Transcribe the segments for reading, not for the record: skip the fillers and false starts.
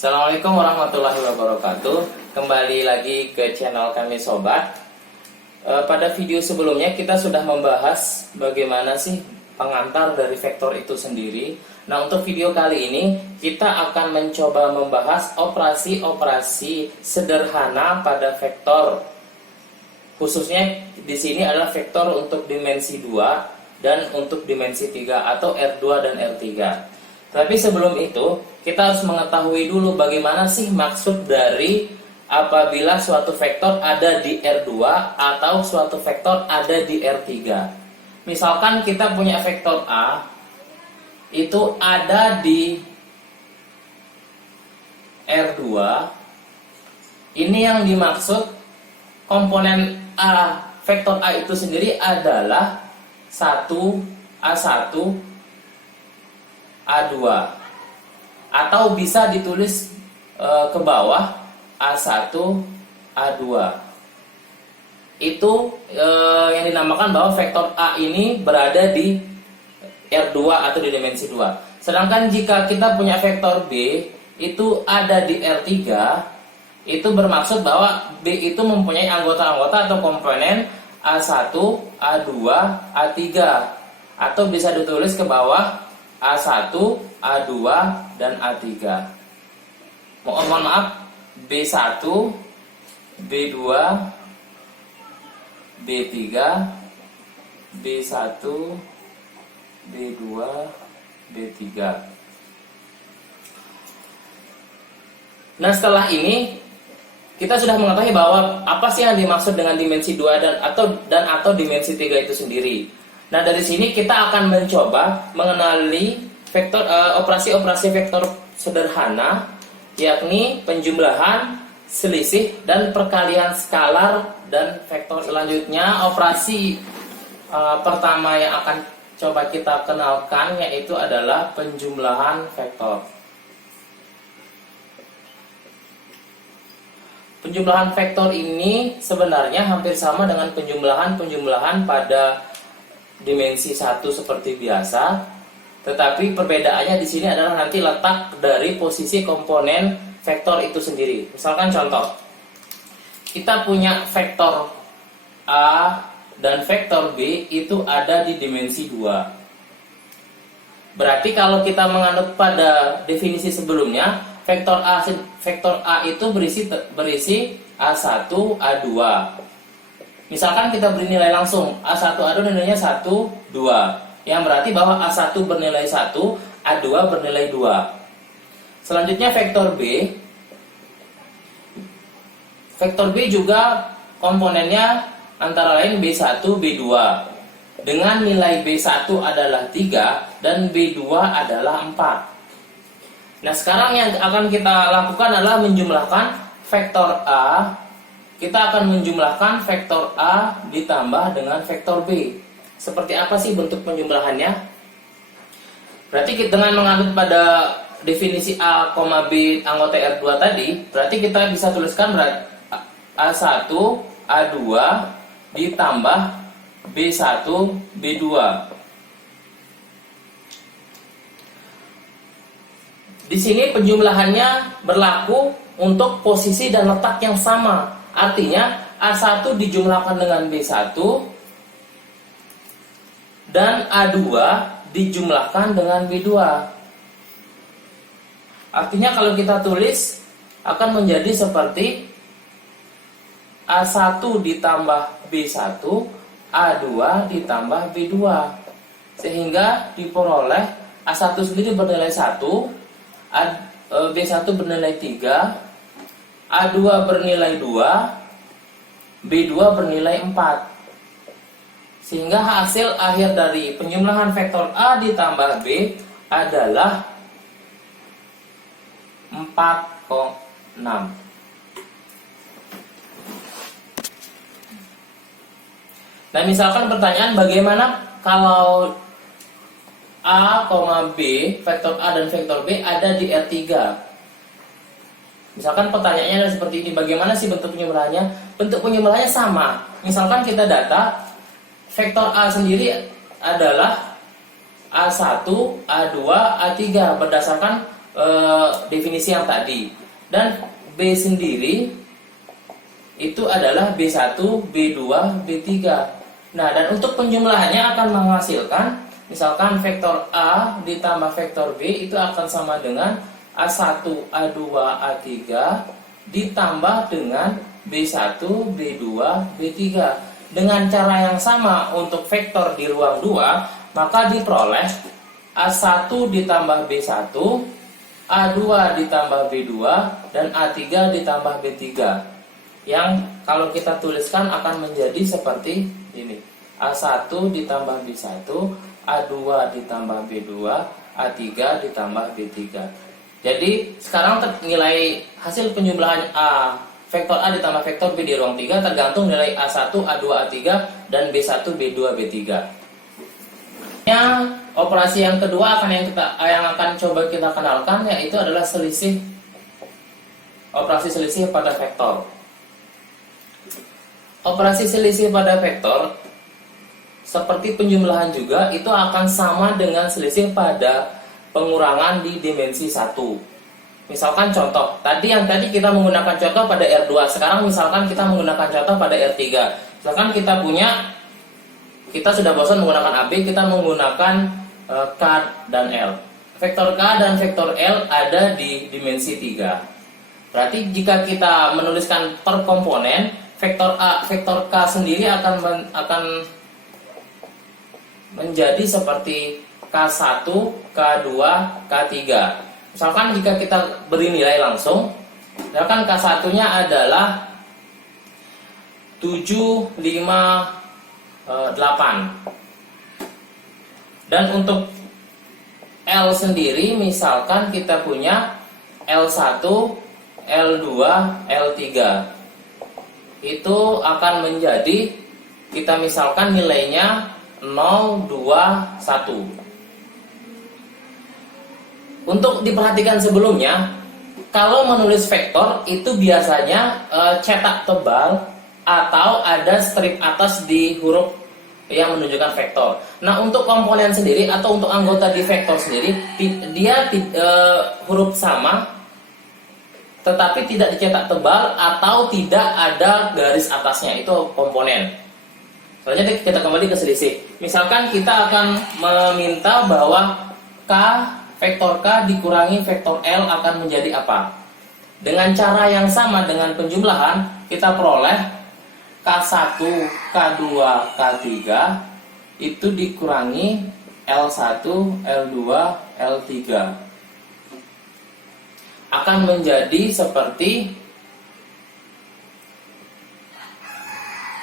Assalamualaikum warahmatullahi wabarakatuh. Kembali lagi ke channel kami sobat. Pada video sebelumnya kita sudah membahas bagaimana sih pengantar dari vektor itu sendiri. Nah, untuk video kali ini kita akan mencoba membahas operasi-operasi sederhana pada vektor. Khususnya di sini adalah vektor untuk dimensi 2 dan untuk dimensi 3 atau R2 dan R3. Tapi sebelum itu, kita harus mengetahui dulu bagaimana sih maksud dari apabila suatu vektor ada di R2 atau suatu vektor ada di R3. Misalkan kita punya vektor A, itu ada di R2. Ini yang dimaksud komponen A, vektor A itu sendiri adalah 1, A1, A2, atau bisa ditulis ke bawah A1, A2. Itu yang dinamakan bahwa vektor A ini berada di R2 atau di dimensi 2. Sedangkan jika kita punya vektor B itu ada di R3, itu bermaksud bahwa B itu mempunyai anggota-anggota atau komponen A1, A2, A3, atau bisa ditulis ke bawah A1, A2, dan A3. Mohon maaf, B1, B2, B3, B1, B2, B3. Nah, setelah ini kita sudah mengetahui bahwa apa sih yang dimaksud dengan dimensi 2 dan atau dimensi 3 itu sendiri. Nah, dari sini kita akan mencoba mengenali vektor operasi-operasi vektor sederhana, yakni penjumlahan, selisih, dan perkalian skalar dan vektor. Selanjutnya, operasi pertama yang akan coba kita kenalkan yaitu adalah penjumlahan vektor. Penjumlahan vektor ini sebenarnya hampir sama dengan penjumlahan pada dimensi 1 seperti biasa, tetapi perbedaannya di sini adalah nanti letak dari posisi komponen vektor itu sendiri. Misalkan contoh, kita punya vektor A dan vektor B itu ada di dimensi 2. Berarti kalau kita menganut pada definisi sebelumnya, vektor A itu berisi A1, A2. Misalkan kita beri nilai langsung A1, A2 nilainya 1, 2. Yang berarti bahwa A1 bernilai 1, A2 bernilai 2. Selanjutnya vektor B. Vektor B juga komponennya antara lain B1, B2. Dengan nilai B1 adalah 3 dan B2 adalah 4. Nah, sekarang yang akan kita lakukan adalah menjumlahkan vektor A. Kita akan menjumlahkan vektor A ditambah dengan vektor B. Seperti apa sih bentuk penjumlahannya? Berarti dengan menganut pada definisi A, B anggota R2 tadi, berarti kita bisa tuliskan A1, A2 ditambah B1, B2. Di sini penjumlahannya berlaku untuk posisi dan letak yang sama. Artinya A1 dijumlahkan dengan B1 dan A2 dijumlahkan dengan B2. Artinya kalau kita tulis akan menjadi seperti A1 ditambah B1, A2 ditambah B2. Sehingga diperoleh A1 sendiri bernilai 1, B1 bernilai 3, A2 bernilai 2, B2 bernilai 4. Sehingga hasil akhir dari penjumlahan vektor A ditambah B adalah 4,6. Nah, misalkan pertanyaan bagaimana kalau A, B, vektor A dan vektor B ada di R3. Misalkan pertanyaannya adalah seperti ini, bagaimana sih bentuk penjumlahannya? Bentuk penjumlahannya sama. Misalkan kita data vektor A sendiri adalah A1, A2, A3 berdasarkan definisi yang tadi. Dan B sendiri itu adalah B1, B2, B3. Nah, dan untuk penjumlahannya akan menghasilkan, misalkan vektor A ditambah vektor B itu akan sama dengan A1, A2, A3 ditambah dengan B1, B2, B3. Dengan cara yang sama untuk vektor di ruang 2, maka diperoleh A1 ditambah B1, A2 ditambah B2, dan A3 ditambah B3. Yang kalau kita tuliskan akan menjadi seperti ini. A1 ditambah B1, A2 ditambah B2, A3 ditambah B3. Jadi sekarang nilai hasil penjumlahan vektor A ditambah vektor B di ruang 3 tergantung nilai A1, A2, A3 dan B1, B2, B3. Operasi yang kedua yang akan coba kita kenalkan, yaitu adalah operasi selisih pada vektor. Operasi selisih pada vektor seperti penjumlahan juga itu akan sama dengan selisih pada pengurangan di dimensi 1. Misalkan contoh, tadi kita menggunakan contoh pada R2, sekarang misalkan kita menggunakan contoh pada R3. Misalkan kita sudah bosan menggunakan AB, kita menggunakan K dan L. Vektor K dan vektor L ada di dimensi 3. Berarti jika kita menuliskan per komponen, vektor K sendiri akan menjadi seperti K1, K2, K3. Misalkan jika kita beri nilai langsung, misalkan K1-nya adalah 7, 5, 8. Dan untuk L sendiri, misalkan kita punya L1, L2, L3. Itu akan menjadi, kita misalkan nilainya 0, 2, 1. Untuk diperhatikan sebelumnya, kalau menulis vektor itu biasanya cetak tebal atau ada strip atas di huruf yang menunjukkan vektor. Nah, untuk komponen sendiri atau untuk anggota di vektor sendiri, dia huruf sama tetapi tidak dicetak tebal atau tidak ada garis atasnya, itu komponen. Selanjutnya kita kembali ke selisih. Misalkan kita akan meminta bahwa vektor K dikurangi vektor L akan menjadi apa? Dengan cara yang sama dengan penjumlahan, kita peroleh K1, K2, K3 itu dikurangi L1, L2, L3. Akan menjadi seperti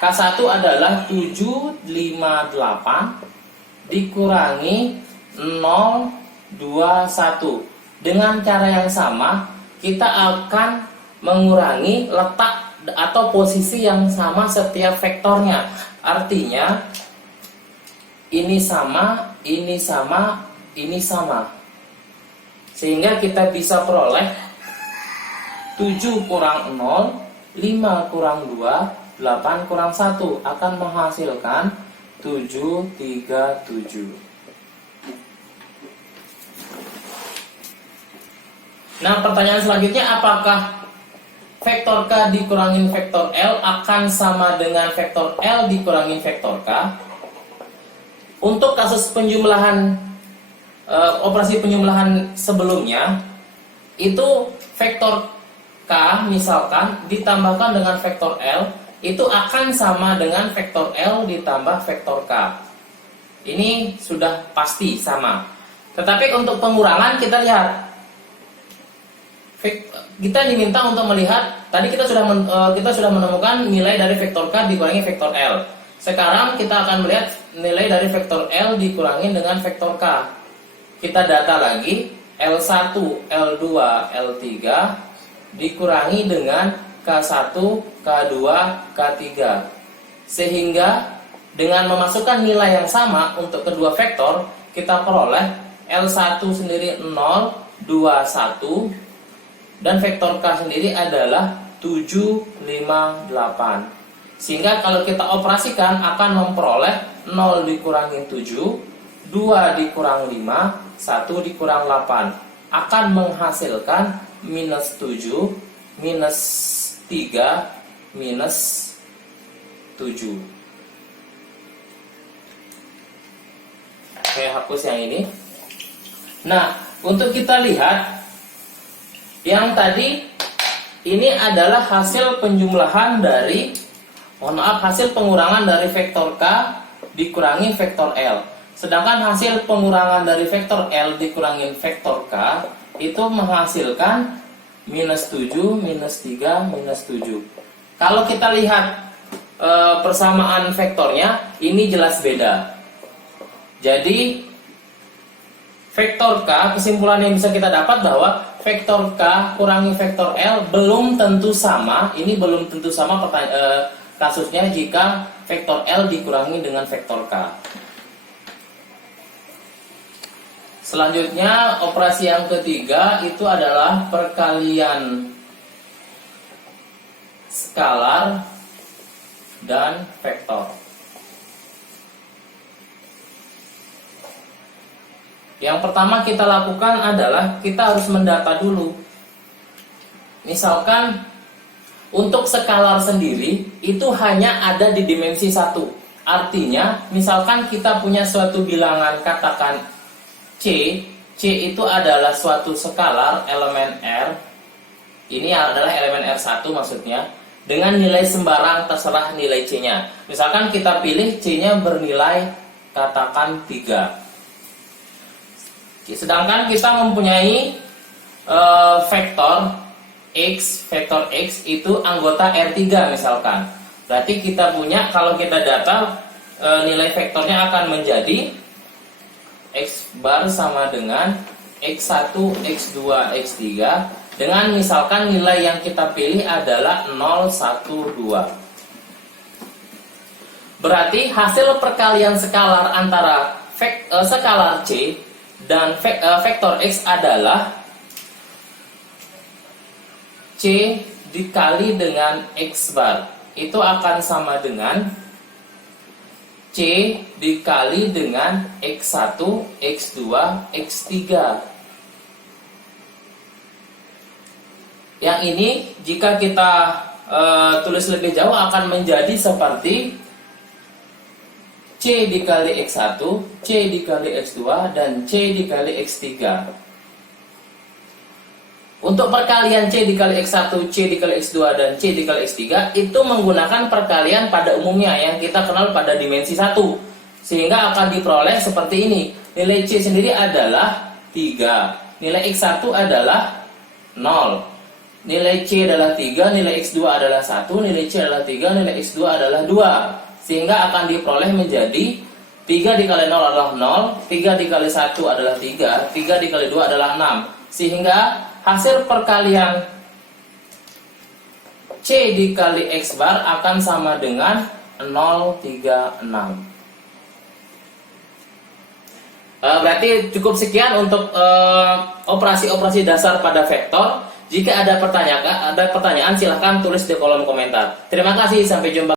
K1 adalah 7, 5, 8 dikurangi 0, 2, 1. Dengan cara yang sama, kita akan mengurangi letak atau posisi yang sama setiap vektornya. Artinya, ini sama, ini sama, ini sama. Sehingga kita bisa peroleh 7 kurang 0, 5 kurang 2, 8 kurang 1 akan menghasilkan 7, 3, 7. Nah, pertanyaan selanjutnya, apakah vektor K dikurangi vektor L akan sama dengan vektor L dikurangi vektor K? Untuk kasus penjumlahan, operasi penjumlahan sebelumnya, itu vektor K misalkan ditambahkan dengan vektor L, itu akan sama dengan vektor L ditambah vektor K. Ini sudah pasti sama. Tetapi untuk pengurangan kita lihat, kita diminta untuk melihat, tadi kita sudah menemukan nilai dari vektor K dikurangi vektor L. Sekarang kita akan melihat nilai dari vektor L dikurangi dengan vektor K. Kita data lagi L1, L2, L3 dikurangi dengan K1, K2, K3. Sehingga dengan memasukkan nilai yang sama untuk kedua vektor, kita peroleh L1 sendiri 0, 2, 1. Dan vektor K sendiri adalah 7, 5, 8. Sehingga kalau kita operasikan akan memperoleh 0 dikurangi 7, 2 dikurang 5, 1 dikurang 8. akan menghasilkan minus 7, minus 3, minus 7. Saya hapus yang ini. Nah, untuk kita lihat yang tadi ini adalah hasil penjumlahan dari, hasil pengurangan dari vektor K dikurangi vektor L. Sedangkan hasil pengurangan dari vektor L dikurangi vektor K itu menghasilkan minus 7, minus 3, minus 7. Kalau kita lihat persamaan vektornya, ini jelas beda. Jadi vektor K, kesimpulan yang bisa kita dapat bahwa vektor K kurangi vektor L belum tentu sama. Ini belum tentu sama kasusnya jika vektor L dikurangi dengan vektor K. Selanjutnya, operasi yang ketiga itu adalah perkalian skalar dan vektor. Yang pertama kita lakukan adalah kita harus mendata dulu. Misalkan untuk skalar sendiri itu hanya ada di dimensi 1. Artinya, misalkan kita punya suatu bilangan, katakan C itu adalah suatu skalar elemen R. Ini adalah elemen R1 maksudnya, dengan nilai sembarang terserah nilai C-nya. Misalkan kita pilih C-nya bernilai katakan 3. Sedangkan kita mempunyai vektor X itu anggota R3 misalkan. Berarti kita punya, kalau kita data nilai vektornya akan menjadi X bar sama dengan X1, X2, X3 dengan misalkan nilai yang kita pilih adalah 0, 1, 2. Berarti hasil perkalian skalar antara skalar C dan vektor X adalah C dikali dengan X bar. Itu akan sama dengan C dikali dengan X1, X2, X3. Yang ini jika kita tulis lebih jauh akan menjadi seperti C dikali X1, C dikali X2, dan C dikali X3. Untuk perkalian C dikali X1, C dikali X2, dan C dikali X3 itu menggunakan perkalian pada umumnya yang kita kenal pada dimensi 1. Sehingga akan diperoleh seperti ini. Nilai C sendiri adalah 3. Nilai X1 adalah 0. Nilai C adalah 3, nilai X2 adalah 1, nilai C adalah 3, nilai X2 adalah 2. Sehingga akan diperoleh menjadi 3 dikali 0 adalah 0, 3 dikali 1 adalah 3, 3 dikali 2 adalah 6. Sehingga hasil perkalian C dikali X bar akan sama dengan 036. Berarti cukup sekian untuk operasi-operasi dasar pada vektor. Jika ada pertanyaan silahkan tulis di kolom komentar. Terima kasih, sampai jumpa.